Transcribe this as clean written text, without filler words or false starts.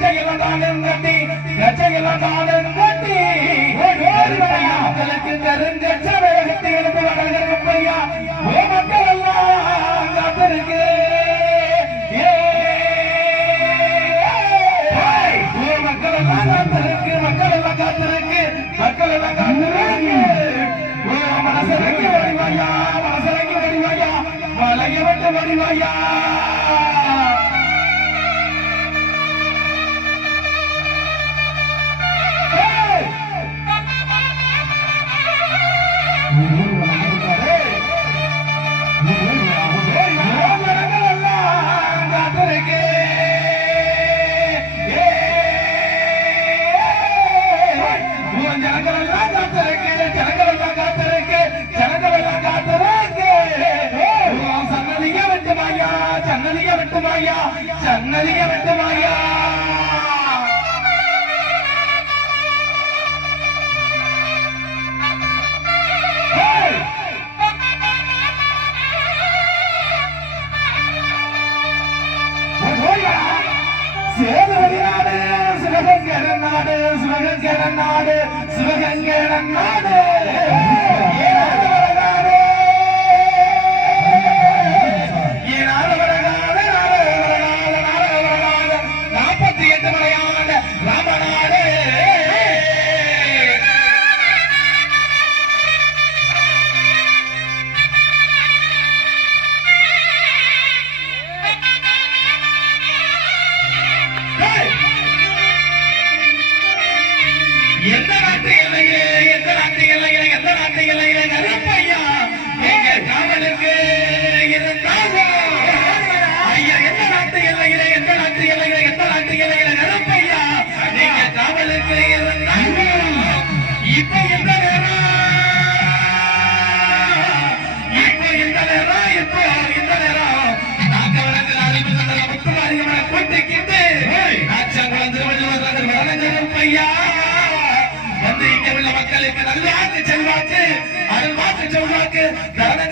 கச்சையெல்லாம் தானும் கட்டி கச்சையெல்லாம் தானும் கட்டி மக்களுக்கு கருங்கச்ச வேகத்தை எடுத்து வடகரும் பையா ஓ மக்கள் எல்லாம் காத்திருக்கு மக்கள் எல்லாம் காத்திருக்கு மக்கள் எல்லாம் காத்திருக்கு மக்கள் எல்லாம் காத்திருக்கு மனசரங்கி வடிவாயா மனசரங்கி வடிவாயா மலைய விட்டு வடிவாயா சன்னதிய வெட்டுமாயா சேதுவெளிநாடு சிவகங்கர நாடு சிவகங்கர நாடு சிவகங்கர நாடு எந்த நாட்டு எல்லையிலே எந்த நாட்டு எல்லையிலே எந்த நாட்டு எல்லையிலே கருப்பையா எங்க காவலுக்கு இருந்தாலும் ஐயா எந்த நாட்டு எல்லையிலே எந்த நாட்டு எல்லையிலே எந்த நாட்டு எல்லையிலே கருப்பையா எங்க காவலுக்கு இருந்தாலும் இப்ப இந்த நேரம் இப்போ இந்த நேரம் இப்போ இந்த நேரம் நாக்கவனுக்கு நாளைக்கு சொன்ன முத்துமாரியம்மனை கூட்டிக்கிட்டு நாச்சங்குளம் திருவள்ளுவர் வளர்ந்த கருப்பையா மக்களுக்கு நல்லாக்கு செல்வாக்கு அருள்வாக்கு செல்வாக்கு தரண